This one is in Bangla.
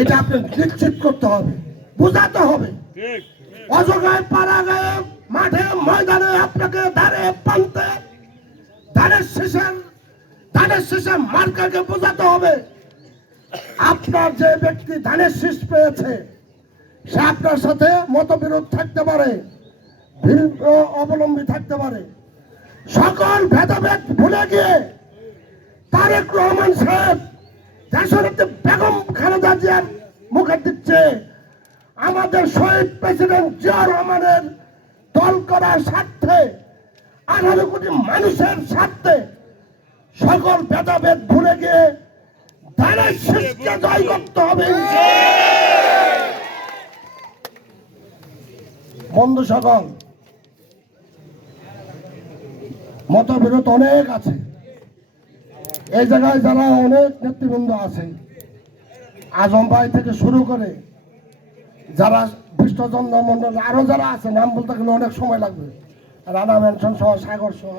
এটা আপনি নিশ্চিত করতে হবে, বোঝাতে হবে। অজগায় পাড়াগায় মাঠে ময়দানে আপনাকে ধারে প্রান্তে ধানের শেষে মার্কাকে বোঝাতে হবে আপনার যে ব্যক্তি ধানের শীষ পেয়েছে সে আপনার সাথে মতবিরোধ থাকতে পারে, ভিন্ন অবলম্বী থাকতে পারে, সকল ভেদাভেদ ভুলে গিয়ে তারেক রহমান সাহেব দেশনেত্রী বেগম খালেদা জিয়ার মুখে দিচ্ছে আমাদের শহীদ প্রেসিডেন্ট জিয়া রহমানের দল করার স্বার্থে 18 কোটি মানুষের স্বার্থে সকল ভেদাভেদ ভুলে গিয়ে ধানের শীষকে জয় করতে হবে। বন্ধু সকল, মতবিরোধ অনেক আছে এই জায়গায়, যারা অনেক নেতৃবৃন্দ আছে, আজম ভাই থেকে শুরু করে যারা বিশ্বচন্দ্র মন্ডল আরো যারা আছে, নাম বলতে গেলে অনেক সময় লাগবে, রানা মেনশন সহ, সাগর সহ